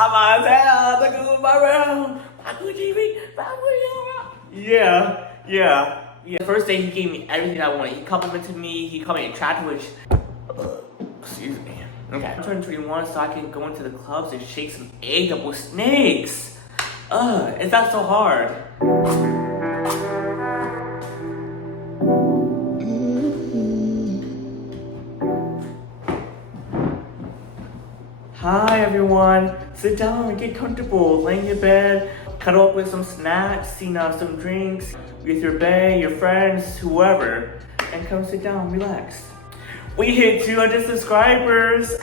I'm out of hell, my round. Yeah. The first day he gave me everything I wanted. He complimented me, he called me attractive, which, excuse me. Okay. I'm turning 21 so I can go into the clubs and shake some egg up with snakes. It's not so hard. Hi everyone, sit down and get comfortable, lay in your bed, cuddle up with some snacks, some drinks, with your bae, your friends, whoever, and come sit down, relax. We hit 200 subscribers!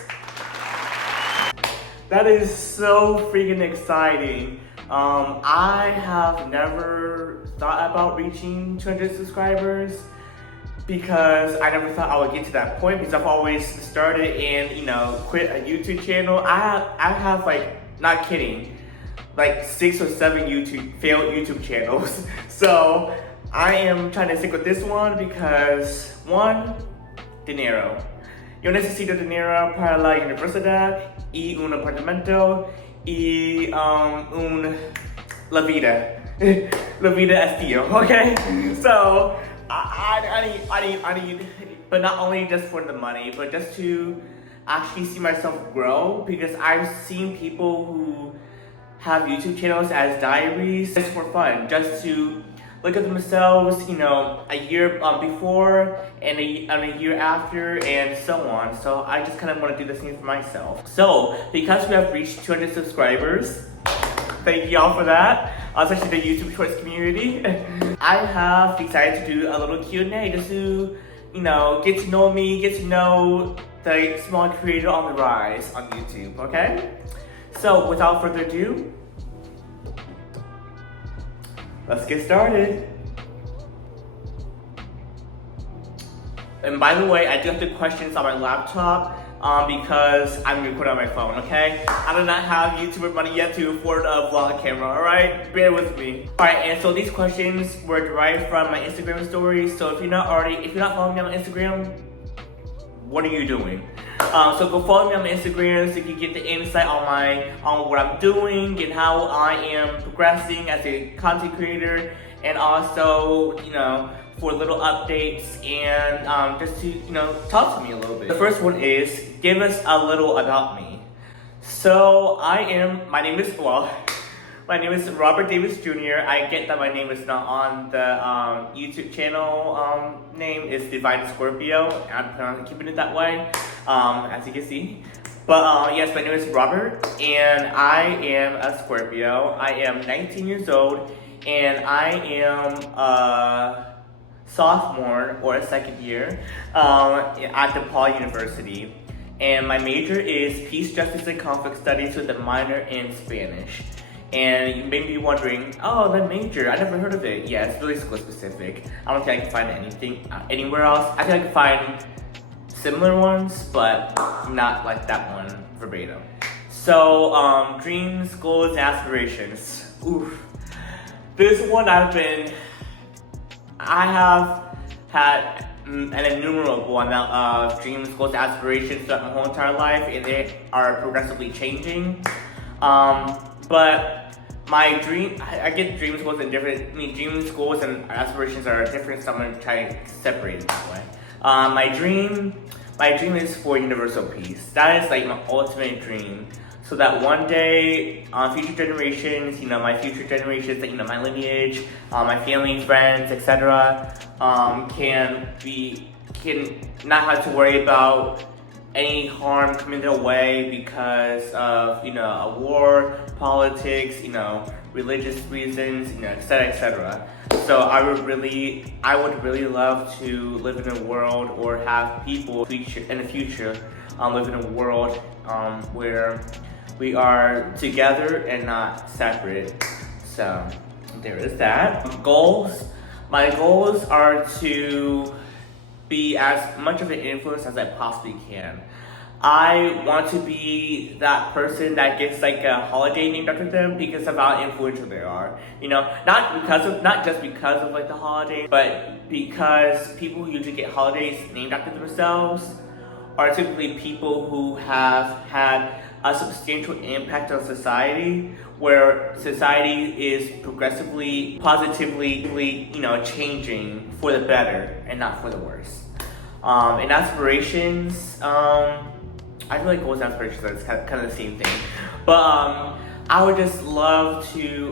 That is so freaking exciting. I have never thought about reaching 200 subscribers because I never thought I would get to that point because I've always started and, quit a YouTube channel. I have like, not kidding, like 6 or 7 failed YouTube channels. So I am trying to stick with this one because one, dinero. Yo necesito dinero para la universidad y un apartamento y la vida. La vida es tío, okay? So I need, but not only just for the money, but just to actually see myself grow because I've seen people who have YouTube channels as diaries just for fun, just to look at themselves, a year before and a year after and so on. So I just kind of want to do the same for myself. So because we have reached 200 subscribers, thank y'all for that, especially the YouTube Shorts community. I have decided to do a little Q&A just to, get to know me, get to know the small creator on the rise on YouTube, okay? So without further ado, let's get started. And by the way, I do have the questions on my laptop because I'm recording on my phone, okay? I do not have YouTuber money yet to afford a vlog camera, alright? Bear with me. Alright, and so these questions were derived from my Instagram stories. So if you're not following me on Instagram, what are you doing? So go follow me on my Instagram so you can get the insight on what I'm doing and how I am progressing as a content creator, and also, for little updates and just to, talk to me a little bit. The first one is, give us a little about me. So my name is Robert Davis Jr. I get that my name is not on the YouTube channel name. It's Divine Scorpio. I'm planning on keeping it that way, as you can see. But yes, my name is Robert, and I am a Scorpio. I am 19 years old, and I am a sophomore or a second year at DePaul University. And my major is Peace, Justice, and Conflict Studies with a minor in Spanish. And you may be wondering, oh, that major, I never heard of it. Yeah, it's really school specific. I don't think I can find anything anywhere else. I think I can find similar ones, but not like that one verbatim. So, dreams, goals, aspirations. Oof. This one I have had an innumerable amount of dreams, goals, aspirations throughout my whole entire life, and they are progressively changing. But my I get dreams, goals, and different. Dreams, goals, and aspirations are different, so I'm gonna try to separate it that way. My dream is for universal peace. That is like my ultimate dream. So that one day, future generations, my future generations, my lineage, my family, friends, etc., can not have to worry about any harm coming their way because of, a war, politics, religious reasons, etc., etc. So I would really love to live in a world or have people in the future live in a world where we are together and not separate. So there is that. Goals. My goals are to be as much of an influence as I possibly can. I want to be that person that gets like a holiday named after them because of how influential they are. Not just because of like the holiday, but because people who usually get holidays named after themselves are typically people who have had a substantial impact on society, where society is progressively, positively, changing for the better and not for the worse. And aspirations, I feel like goals and aspirations are kind of the same thing. But I would just love to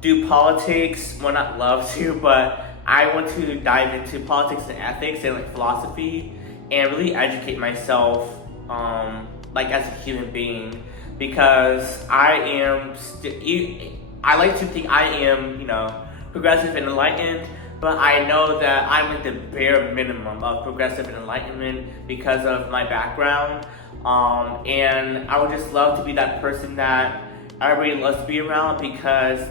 do politics. Well, not love to, but I want to dive into politics and ethics and like philosophy and really educate myself like as a human being, because I like to think I am, progressive and enlightened, but I know that I'm at the bare minimum of progressive and enlightenment because of my background. And I would just love to be that person that everybody loves to be around, because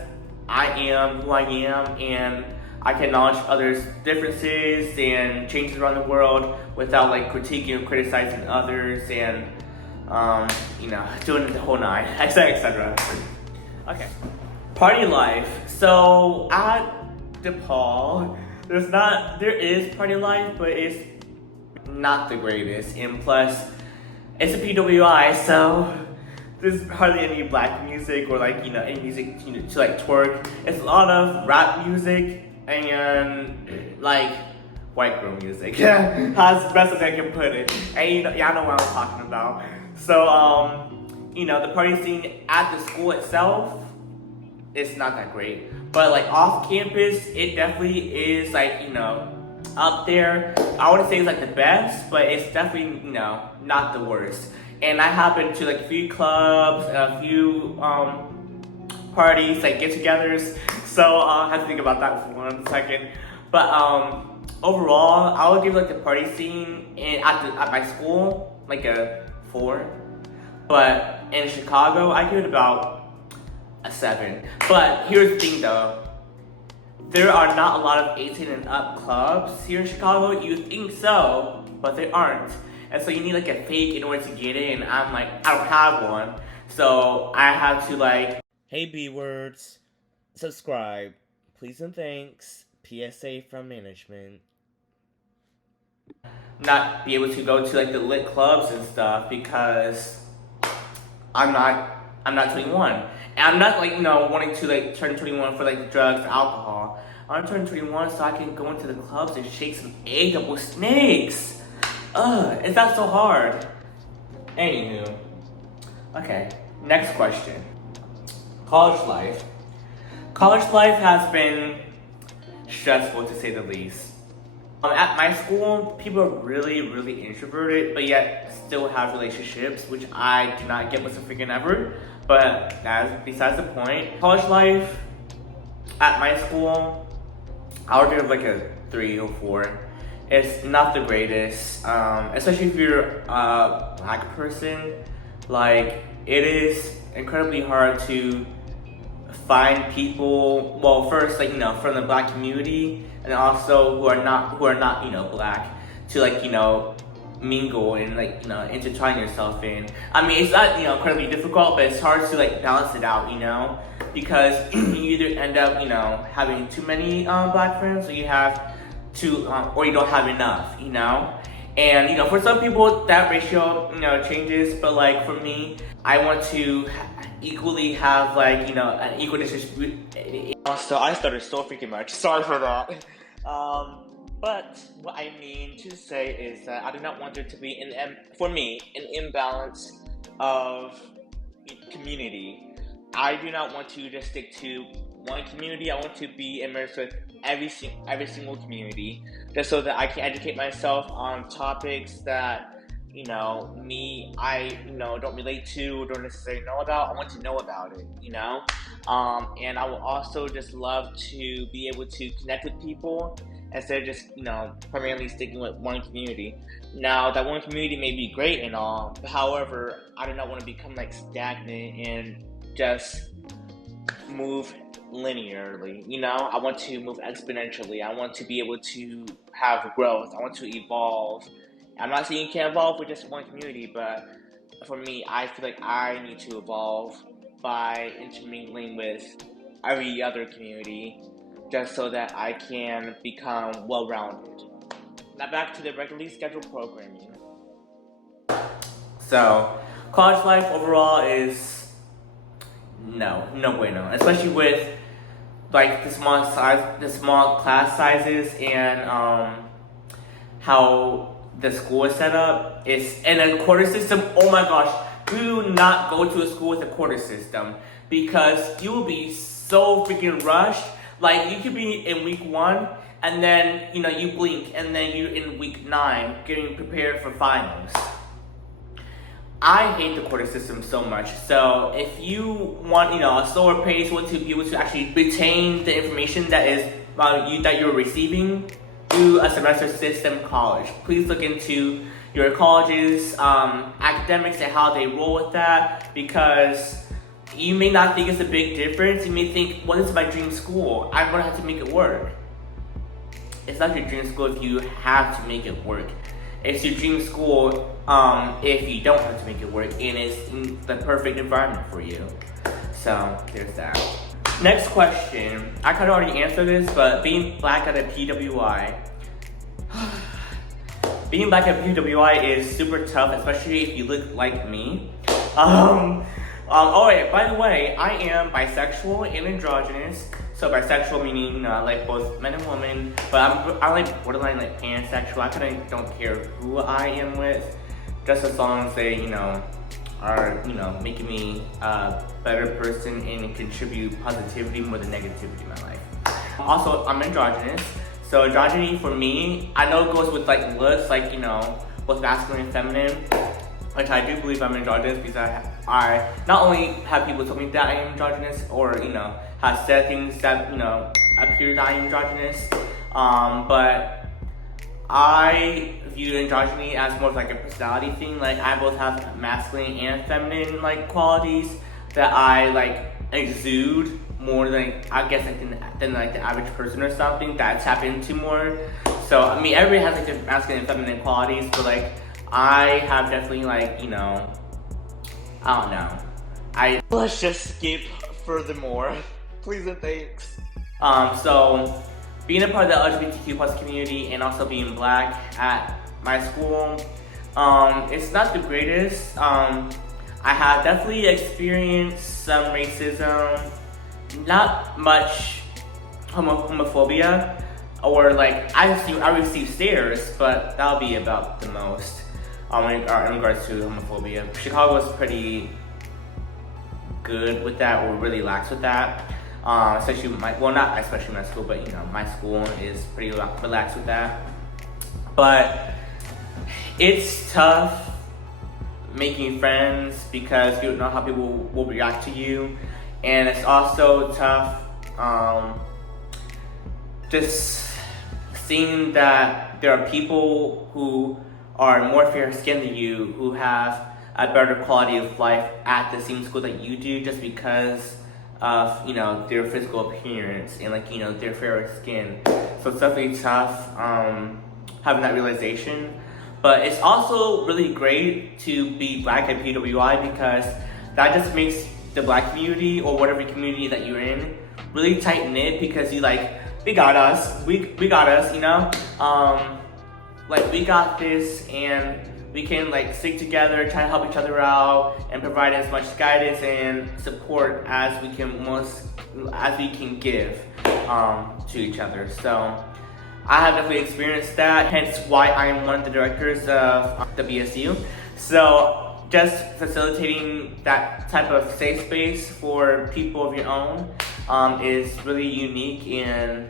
I am who I am, and I can acknowledge others' differences and changes around the world without like critiquing or criticizing others, and doing the whole nine, etc., etc. Okay, party life. So at DePaul, there is party life, but it's not the greatest, and plus it's a PWI, so there's hardly any black music or like any music to like twerk. It's a lot of rap music and like white girl music. As best as I can put it. And y'all know what I'm talking about. So the party scene at the school itself, it's not that great. But like off campus, it definitely is like, up there. I wouldn't say it's like the best, but it's definitely, not the worst. And I have been to like a few clubs, a few parties, like get-togethers. So I have to think about that for 1 second. But overall, I would give like the party scene at my school like a 4. But in Chicago, I give it about a 7. But here's the thing though. There are not a lot of 18 and up clubs here in Chicago. You think so, but there aren't. And so you need like a fake in order to get in. I'm like, I don't have one. So I have to like, hey B-words, subscribe, please and thanks, PSA from management. Not be able to go to like the lit clubs and stuff because I'm not 21. And I'm not like, wanting to like turn 21 for like drugs or alcohol. I'm turning 21 so I can go into the clubs and shake some egg up with snakes. It's not so hard. Anywho. Okay, next question. College life. College life has been stressful to say the least. At my school, people are really, really introverted, but yet still have relationships, which I do not get what's a freaking ever. But that's besides the point. College life at my school, I would give like a 3 or 4. It's not the greatest, especially if you're a black person. Like, it is incredibly hard to find people, well, first, like, from the black community, and also who are not, black, to, like, mingle and, like, intertwine yourself in. I mean, it's not, incredibly difficult, but it's hard to, like, balance it out, because you either end up, having too many black friends, or you have to, or you don't have enough, And, for some people, that ratio, changes, but, like, for me, I want to equally have, like, an equal distribution. So I started so freaking much. Sorry for that. But what I mean to say is that I do not want there to be, for me, an imbalance of community. I do not want to just stick to one community. I want to be immersed with every single community, just so that I can educate myself on topics that I don't relate to, don't necessarily know about. I want to know about it, and I will also just love to be able to connect with people instead of just primarily sticking with one community. Now, that one community may be great and all, but however, I do not want to become like stagnant and just move linearly. I want to move exponentially. I want to be able to have growth. I want to evolve. I'm not saying you can't evolve with just one community, but for me, I feel like I need to evolve by intermingling with every other community, just so that I can become well-rounded. Now back to the regularly scheduled programming. So, college life overall is no bueno, especially with like the small class sizes and how the school is set up. And a quarter system. Oh my gosh, do not go to a school with a quarter system because you will be so freaking rushed. Like you could be in week 1 and then you blink and then you're in week 9 getting prepared for finals. I hate the quarter system so much. So if you want, a slower pace, want to be able to actually retain the information that is that you're receiving through a semester system college, please look into your college's academics and how they roll with that, because you may not think it's a big difference. You may think, well, this is my dream school. I'm gonna have to make it work. It's not your dream school if you have to make it work. It's your dream school if you don't have to make it work and it's the perfect environment for you. So there's that. Next question. I kind of already answered this, but being black at a PWI. Being black at PWI is super tough, especially if you look like me. Oh wait, by the way, I am bisexual and androgynous. So bisexual meaning like both men and women, but I like borderline like pansexual. I kind of don't care who I am with, just as long as they are making me a better person and contribute positivity more than negativity in my life. Also, I'm androgynous. So androgyny for me, I know it goes with like looks, like both masculine and feminine, which I do believe I'm androgynous because I not only have people tell me that I am androgynous or have said things that appear that I am androgynous, but I view androgyny as more of like a personality thing. Like I both have masculine and feminine like qualities that I like exude more than I guess than like the average person or something that I tap into more. So I mean everybody has like different masculine and feminine qualities, but like I have definitely like I don't know. Let's just skip furthermore. Please and thanks. So being a part of the LGBTQ plus community and also being black at my school, it's not the greatest. I have definitely experienced some racism, not much homophobia, or like I receive stares, but that'll be about the most in regards to homophobia. Chicago is pretty good with that, or really lax with that. Especially not especially my school, but my school is pretty relaxed with that. But it's tough making friends because you don't know how people will react to you, and it's also tough just seeing that there are people who are more fair-skinned than you, who have a better quality of life at the same school that you do, just because of their physical appearance and like their fairer skin. So it's definitely tough having that realization. But it's also really great to be black at PWI because that just makes the black community or whatever community that you're in really tight knit, because you we got us, we got us, like we got this, and we can stick together, try to help each other out, and provide as much guidance and support as we can give to each other. So I have definitely experienced that, hence why I am one of the directors of the BSU. So just facilitating that type of safe space for people of your own is really unique, and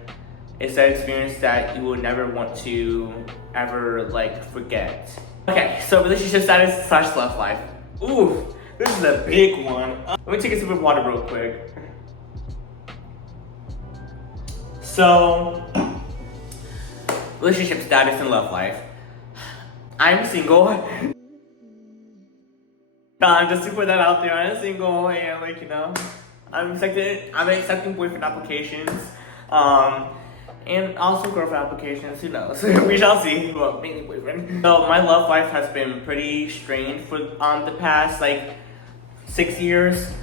it's an experience that you will never want to ever forget. Okay, so relationship status / love life. Ooh, this is a big one. Let me take a sip of water real quick. So, relationship status and love life. I'm single. Just to put that out there, I'm single, and I'm accepting boyfriend applications. And also girlfriend applications, who knows? We shall see, but mainly boyfriend. So my love life has been pretty strained for the past 6 years.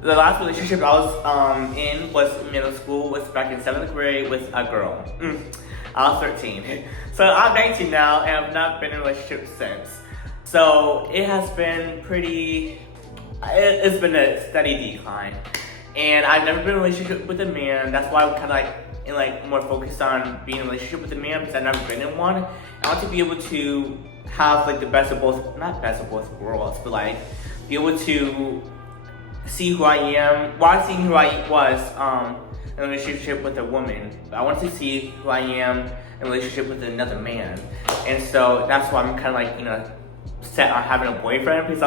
The last relationship I was in was in middle school, was back in 7th grade with a girl. I was 13. So I'm 19 now and I've not been in a relationship since. So it has been it's been a steady decline. And I've never been in a relationship with a man. That's why I'm kind of more focused on being in a relationship with a man, because I've never been in one. I want to be able to have like the best of both, not best of both worlds, but like be able to see who I am while seeing who I was in a relationship with a woman. But I want to see who I am in a relationship with another man. And so that's why I'm kind of set on having a boyfriend, because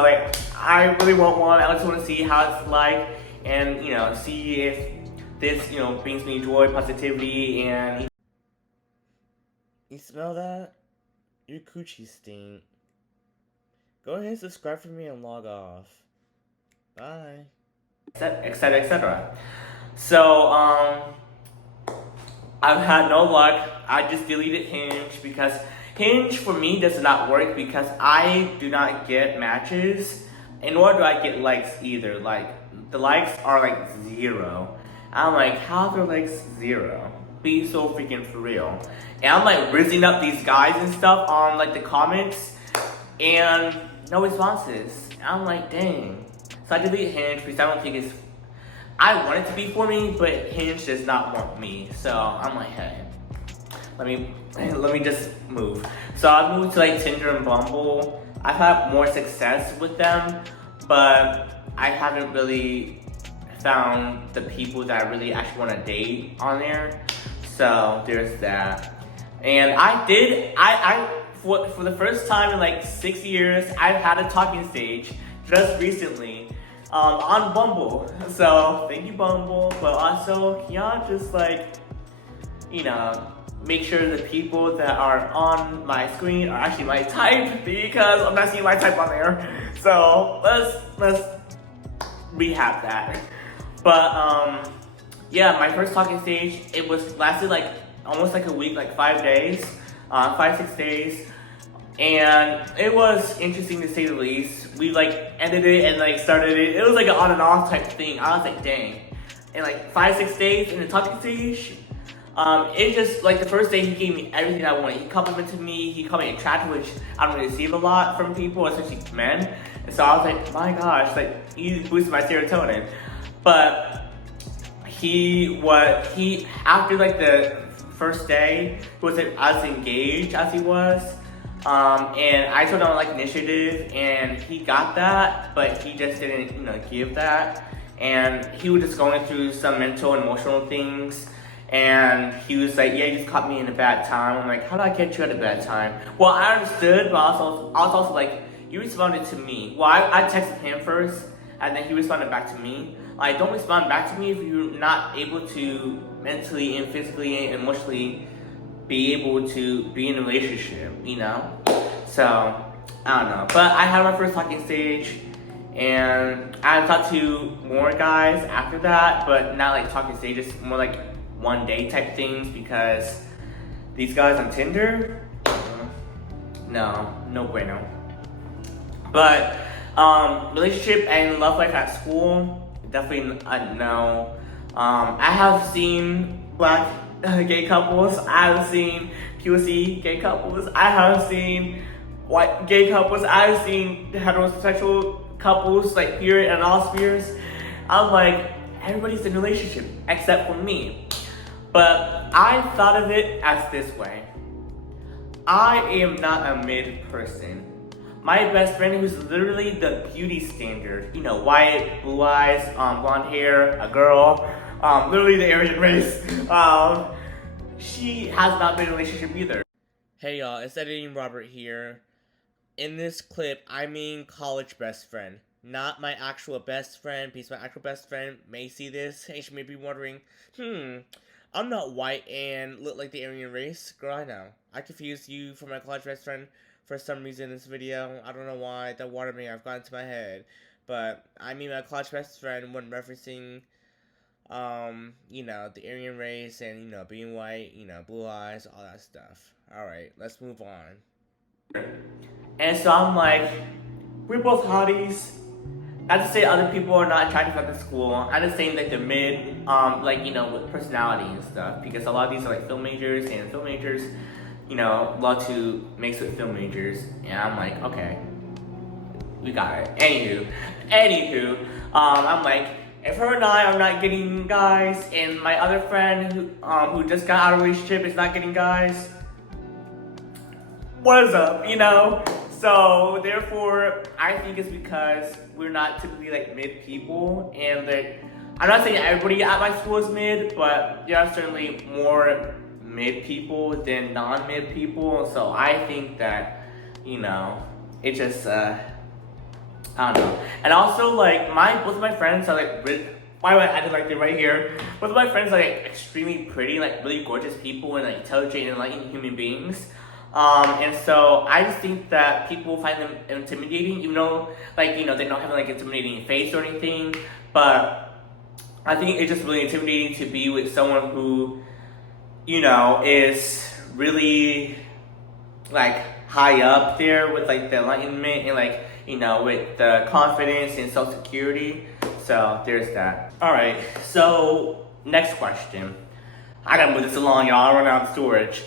I really want one. I just want to see how it's like, and see if this brings me joy, positivity, and you smell that? Your coochie stink. Go ahead and subscribe for me and log off. Bye. Etc. Etc. So I've had no luck. I just deleted Hinge because Hinge for me does not work, because I do not get matches, and nor do I get likes either. Like, the likes are like 0. I'm like, how are their likes 0? Be so freaking for real. And I'm like rizzing up these guys and stuff on like the comments, and no responses. And I'm like, dang. So I deleted Hinge because I don't think it's, I want it to be for me, but Hinge does not want me. So I'm like, hey, let me just move. So I moved to like Tinder and Bumble. I've had more success with them, but I haven't really found the people that I really actually want to date on there. So there's that. And for the first time in like 6 years, I've had a talking stage just recently on Bumble. So thank you, Bumble. But also, can y'all just make sure the people that are on my screen are actually my type, because I'm not seeing my type on there. So let's rehab that. But yeah, my first talking stage, it lasted like almost like a week, like 5 days, 5-6 days, and it was interesting to say the least. We like ended it and like started it. It was like an on and off type thing. I was like, dang. And like 5-6 days in the talking stage, it just like the first day he gave me everything I wanted. He complimented me. He called me attractive, which I don't receive a lot from people, especially men. And so I was like, my gosh, like he boosted my serotonin. But after like the first day, he wasn't as engaged as he was. And I told him I like initiative, and he got that, but he just didn't, give that. And he was just going through some mental and emotional things. And he was like, yeah, you just caught me in a bad time. I'm like, how did I get you at a bad time? Well, I understood, but I was also like, you responded to me. Well, I texted him first, and then he responded back to me. Like, don't respond back to me if you're not able to mentally and physically and emotionally be able to be in a relationship, So, I don't know. But I had my first talking stage, and I talked to more guys after that, but not like talking stages, more like one day type things, because these guys on Tinder, no bueno. But relationship and love life at school, definitely a no. I have seen black gay couples. I have seen POC gay couples. I have seen white gay couples. I have seen heterosexual couples, like period and all spheres. I'm like, everybody's in a relationship except for me. But I thought of it as this way. I am not a mid person. My best friend, who's literally the beauty standard, white, blue eyes, blonde hair, a girl, literally the Aryan race, she has not been in a relationship either. Hey y'all, it's Editing Robert here. In this clip, I mean college best friend, not my actual best friend, because my actual best friend may see this, and she may be wondering, I'm not white and look like the Aryan race. Girl, I know. I confused you for my college best friend for some reason in this video. I don't know why. That water may have gotten to my head. But I mean my college best friend when referencing, the Aryan race and, being white, blue eyes, all that stuff. Alright, let's move on. And so I'm like, we're both hotties. Not to say other people are not attractive at the school. I'm just saying that they're mid, with personality and stuff. Because a lot of these are like film majors, and film majors, love to mix with film majors. And I'm like, okay. we got it. Anywho, I'm like, if her and I are not getting guys, and my other friend who just got out of a relationship is not getting guys, what is up, you know? So therefore, I think it's because we're not typically like mid people, and that I'm not saying everybody at my school is mid, but there are certainly more mid people than non-mid people. So I think that, you know, it just I don't know. And also like both of my friends are like really, why would I add it like they're right here? Both of my friends are like extremely pretty, like really gorgeous people and like intelligent and enlightened human beings. And so I just think that people find them intimidating, even though, like, you know, they don't have like intimidating face or anything. But I think it's just really intimidating to be with someone who, you know, is really like high up there with like the enlightenment and like, you know, with the confidence and self-security. So there's that. All right. So next question. I gotta move this along, y'all. I run out of storage.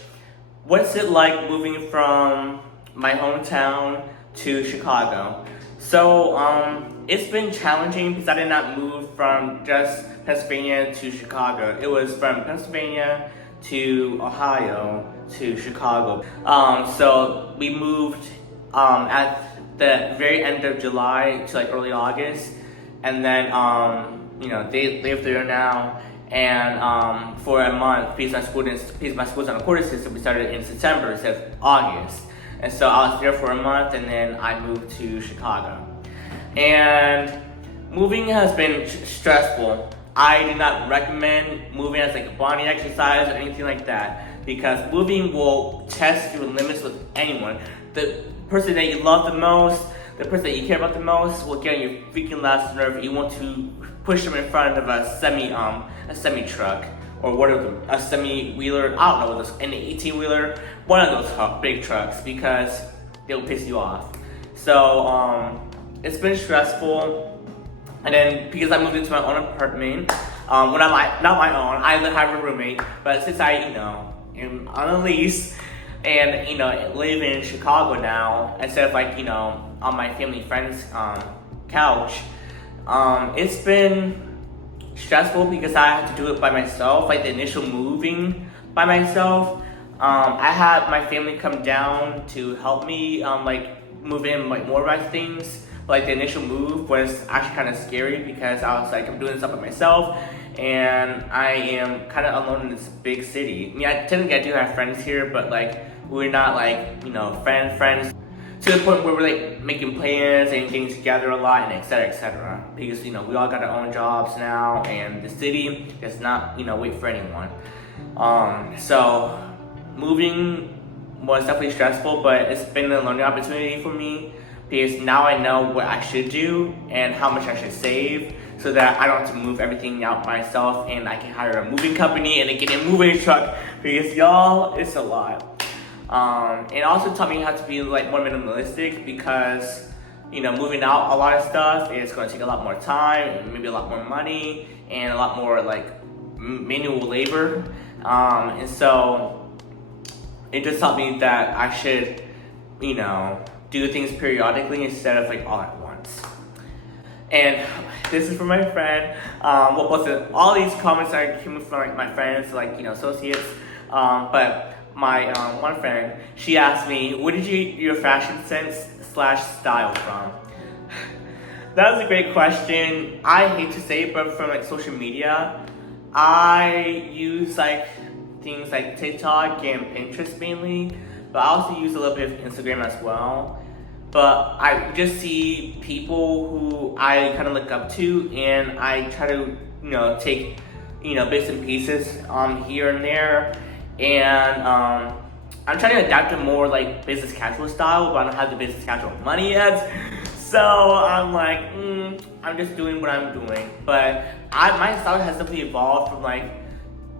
What's it like moving from my hometown to Chicago? So, it's been challenging because I did not move from just Pennsylvania to Chicago. It was from Pennsylvania to Ohio to Chicago. So we moved at the very end of July to like early August, and then you know, they live there now. And for a month, because my school's on a quarter system, we started in September instead of August. And so I was there for a month, and then I moved to Chicago. And moving has been stressful. I do not recommend moving as like a bonding exercise or anything like that, because moving will test your limits with anyone. The person that you love the most, the person that you care about the most, will get on your freaking last nerve. You want to push them in front of a semi truck, or what are them, a semi-wheeler, I don't know what those, an 18-wheeler, one of those big trucks, because they'll piss you off. So it's been stressful. And then because I moved into my own apartment, not my own, I have a roommate, but since I, you know, am on a lease and, you know, live in Chicago now, instead of like, you know, on my family friend's couch, it's been stressful because I had to do it by myself, like the initial moving by myself. I had my family come down to help me like move in like more of my things. But like the initial move was actually kind of scary because I was like, I'm doing this up by myself and I am kind of alone in this big city. I mean, technically I do have friends here, but like we're not like, you know, friends to the point where we're like making plans and getting together a lot and etc. Because, you know, we all got our own jobs now and the city does not, you know, wait for anyone. So moving was definitely stressful, but it's been a learning opportunity for me because now I know what I should do and how much I should save so that I don't have to move everything out myself and I can hire a moving company and then get a moving truck because y'all, it's a lot. It also taught me how to be like more minimalistic because, you know, moving out a lot of stuff is going to take a lot more time and maybe a lot more money and a lot more like manual labor. And so it just taught me that I should, you know, do things periodically instead of like all at once. And this is from my friend. Well, all these comments are coming from like my friends, like, you know, associates. But my one friend, she asked me, where did you get your fashion sense / style from? That was a great question. I hate to say it, but from like social media, I use like things like TikTok and Pinterest mainly, but I also use a little bit of Instagram as well. But I just see people who I kind of look up to, and I try to, you know, take, you know, bits and pieces here and there. And I'm trying to adapt to more like business casual style, but I don't have the business casual money yet. So I'm like, I'm just doing what I'm doing. But my style has definitely evolved from like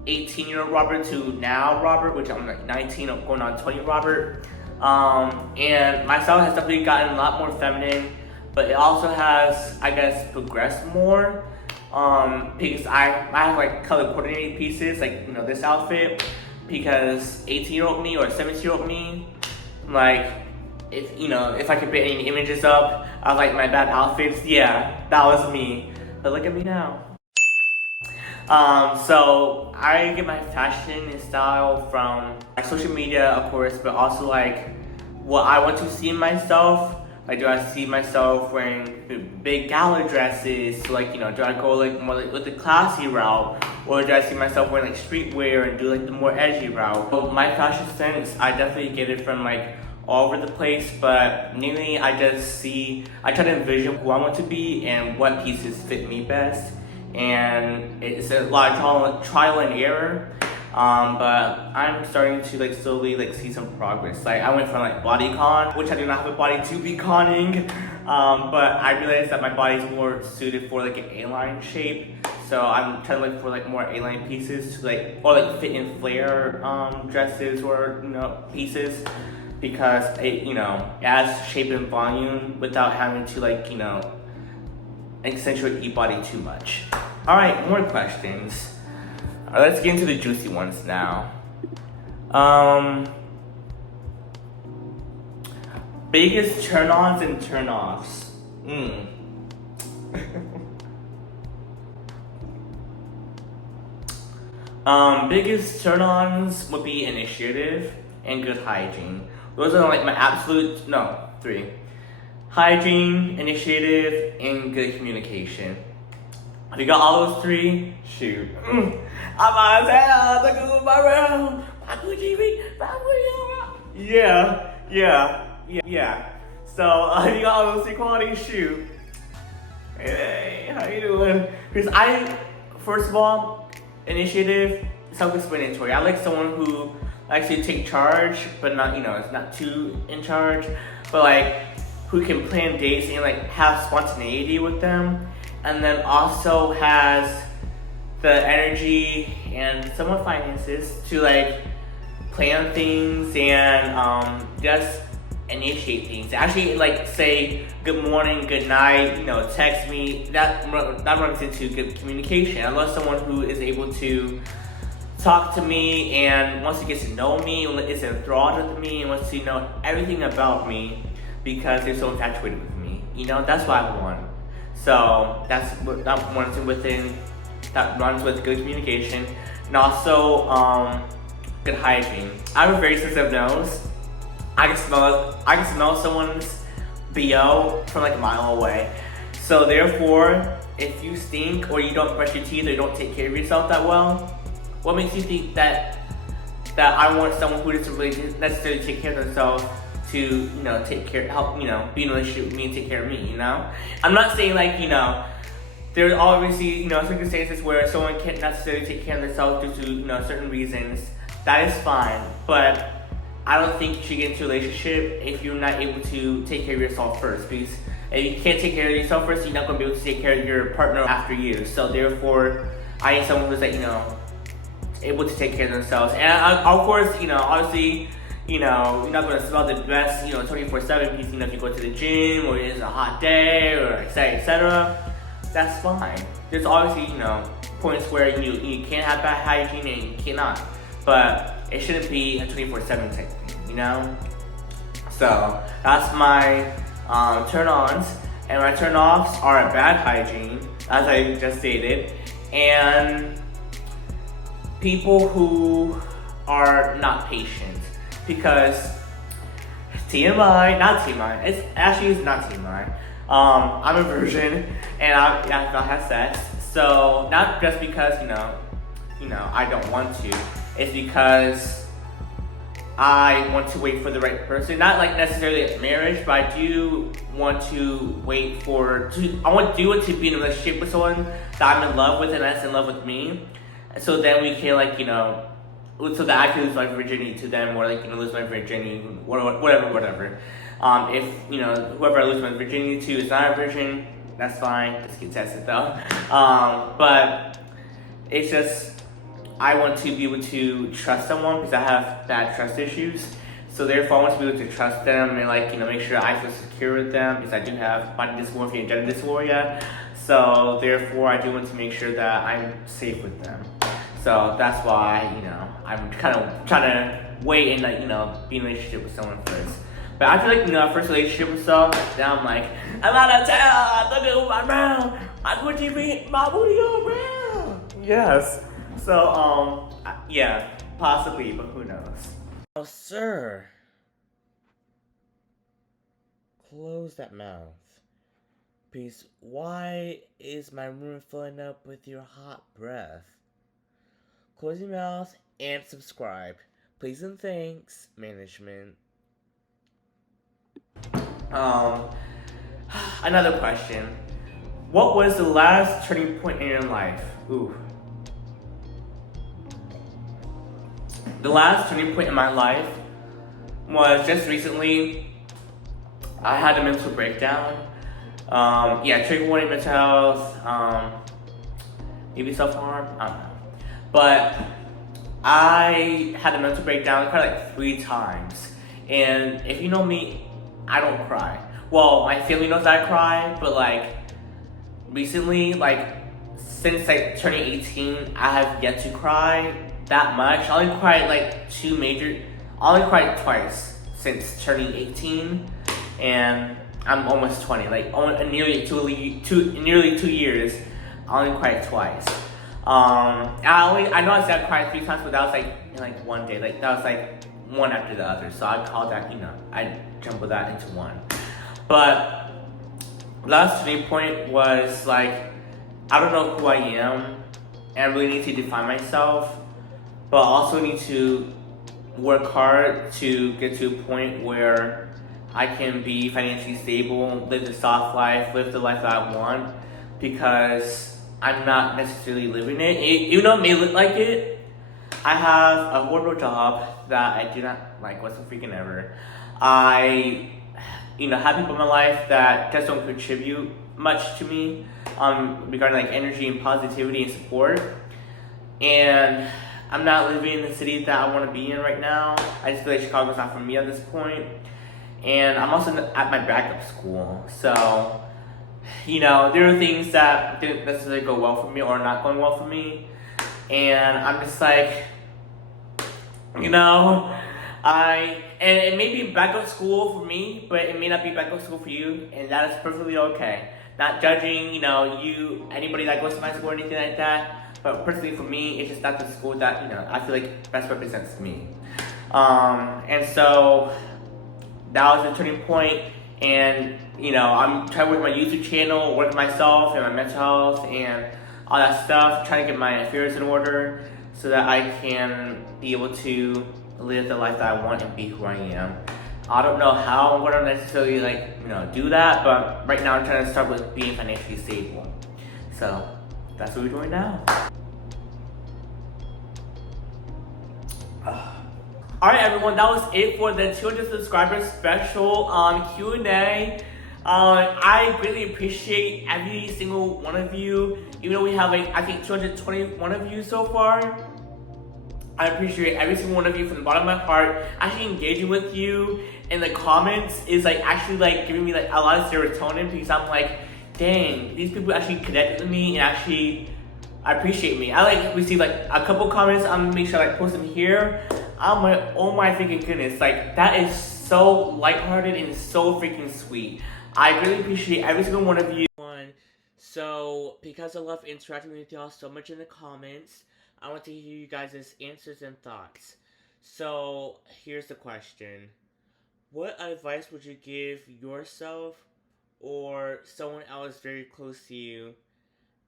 18-year-old Robert to now Robert, which I'm like 19 going on 20 Robert. And my style has definitely gotten a lot more feminine, but it also has, I guess, progressed more. Because I have like color coordinated pieces, like, you know, this outfit. Because 18-year-old me or 17-year-old me, like, if I could put any images up of like my bad outfits, yeah, that was me. But look at me now. So I get my fashion and style from like social media, of course, but also like what I want to see in myself. Like, do I see myself wearing big gala dresses? So, like, do I go like more like with the classy route, or do I see myself wearing like streetwear and do like the more edgy route? So my fashion sense, I definitely get it from like all over the place, but mainly I try to envision who I want to be and what pieces fit me best. And it's a lot of trial and error, but I'm starting to like slowly like see some progress. Like I went from like bodycon, which I do not have a body to be conning, but I realized that my body is more suited for like an A-line shape. So I'm trying to look for like more A-line pieces to like, or like fit in flare dresses or pieces, because it adds shape and volume without having to like accentuate your body too much. All right, more questions. Let's get into the juicy ones now. Biggest turn-ons and turn-offs. Biggest turn-ons would be initiative and good hygiene. Those are like my three. Hygiene, initiative, and good communication. If you got all those three, shoot. I'm on hell, look at my room. Yeah. So if you got all those three qualities, shoot. Hey, how you doing? Because first of all, initiative, self-explanatory. I like someone who likes to take charge, but not, it's not too in charge, but like who can plan dates and like have spontaneity with them. And then also has the energy and somewhat finances to like plan things and just initiate things. Actually, like say good morning, good night, text me. That runs into good communication. I love someone who is able to talk to me and wants to get to know me, is enthralled with me, and wants to know everything about me because they're so infatuated with me. That's what I want. So that runs with good communication, and also good hygiene. I have a very sensitive nose. I can smell someone's BO from like a mile away. So therefore, if you stink or you don't brush your teeth or you don't take care of yourself that well, what makes you think that I want someone who doesn't really necessarily take care of themselves to help be in a relationship with me and take care of me? I'm not saying like there's obviously circumstances where someone can't necessarily take care of themselves due to certain reasons. That is fine, but I don't think you should get into a relationship if you're not able to take care of yourself first. Because if you can't take care of yourself first, you're not going to be able to take care of your partner after you. So therefore, I need someone who's like able to take care of themselves. And of course, obviously, you're not going to smell the best 24/7 because if you go to the gym or it's a hot day or etc. That's fine. There's obviously points where you can have bad hygiene and you cannot, but it shouldn't be a 24/7 type thing, So that's my turn-ons, and my turn-offs are bad hygiene, as I just stated, and people who are not patient. Because TMI, not TMI. It's not TMI. I'm a virgin, and I don't have sex. So not just because I don't want to. It's because I want to wait for the right person. Not like necessarily a marriage, but I do want to wait I want to do it to be in a relationship with someone that I'm in love with and that's in love with me. So then we can so that I can lose my virginity to them, or lose my virginity, whatever. If whoever I lose my virginity to is not a virgin, that's fine. Let's get tested though. But it's just I want to be able to trust someone because I have bad trust issues. So therefore, I want to be able to trust them and make sure I feel secure with them because I do have body dysmorphia and gender dysphoria. So therefore, I do want to make sure that I'm safe with them. So that's why I'm kind of trying to wait and be in a relationship with someone first. But after like, you know, first relationship and stuff, then I'm like, I'm out of town, look at my round, my booty all round. Yes. So, yeah, possibly, but who knows? Oh, sir. Close that mouth. Please, why is my room filling up with your hot breath? Close your mouth and subscribe. Please and thanks, management. Another question. What was the last turning point in your life? Ooh. The last turning point in my life was just recently. I had a mental breakdown. Trigger warning, mental health, maybe self-harm, I don't know. But I had a mental breakdown kind of like 3 times. And if you know me, I don't cry. Well, my family knows I cry, but like recently, like since like turning 18, I have yet to cry that much. I only cried like I only cried twice since turning 18, and I'm almost 20. Like nearly 2 years, I only cried twice. I know I said I cried 3 times, but that was like in like one day. Like that was like one after the other. So I call that, you know, I jumbled that into one. But last turning point was like, I don't know who I am, and I really need to define myself, but I also need to work hard to get to a point where I can be financially stable, live the soft life, live the life that I want, because I'm not necessarily living it. Even though it may look like it, I have a horrible job that I do not like whatsoever. I, have people in my life that just don't contribute much to me, regarding like energy and positivity and support. And I'm not living in the city that I want to be in right now. I just feel like Chicago's not for me at this point. And I'm also at my backup school. So, there are things that didn't necessarily go well for me or not going well for me. And I'm just like, and it may be backup school for me, but it may not be backup school for you. And that is perfectly okay. Not judging, anybody that goes to my school or anything like that. But personally for me, it's just not the school that, I feel like best represents me. And so that was a turning point, and I'm trying to work my YouTube channel, work myself and my mental health and all that stuff, trying to get my affairs in order so that I can be able to live the life that I want and be who I am. I don't know how I'm gonna necessarily do that, but right now I'm trying to start with being financially stable. So that's what we're doing now. Alright everyone, that was it for the 200 subscribers special Q&A. I greatly appreciate every single one of you. Even though we have I think 221 of you so far. I appreciate every single one of you from the bottom of my heart. Actually engaging with you in the comments is actually giving me a lot of serotonin, because I'm like, dang, these people actually connected with me and actually appreciate me. I receive a couple comments. I'm gonna make sure I post them here. I'm like, oh my freaking goodness, that is so lighthearted and so freaking sweet. I really appreciate every single one of you. So, because I love interacting with y'all so much in the comments, I want to hear you guys' answers and thoughts. So, here's the question. What advice would you give yourself or someone else very close to you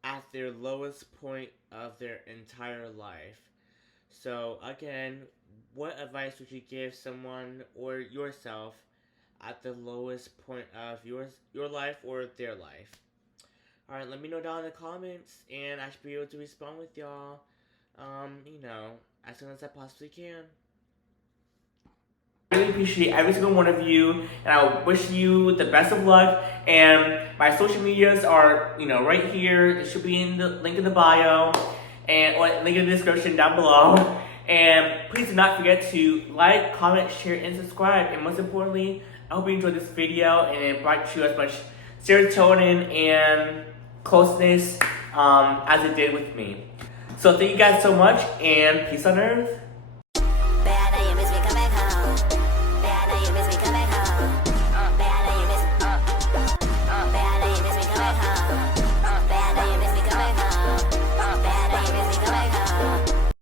at their lowest point of their entire life? So, again, what advice would you give someone or yourself at the lowest point of your life or their life? Alright, let me know down in the comments, and I should be able to respond with y'all, as soon as I possibly can. I really appreciate every single one of you, and I wish you the best of luck. And my social medias are, right here. It should be in the link in the bio, or link in the description down below. And please do not forget to like, comment, share, and subscribe. And most importantly, I hope you enjoyed this video and it brought you as much serotonin and closeness as it did with me. So thank you guys so much, and peace on earth.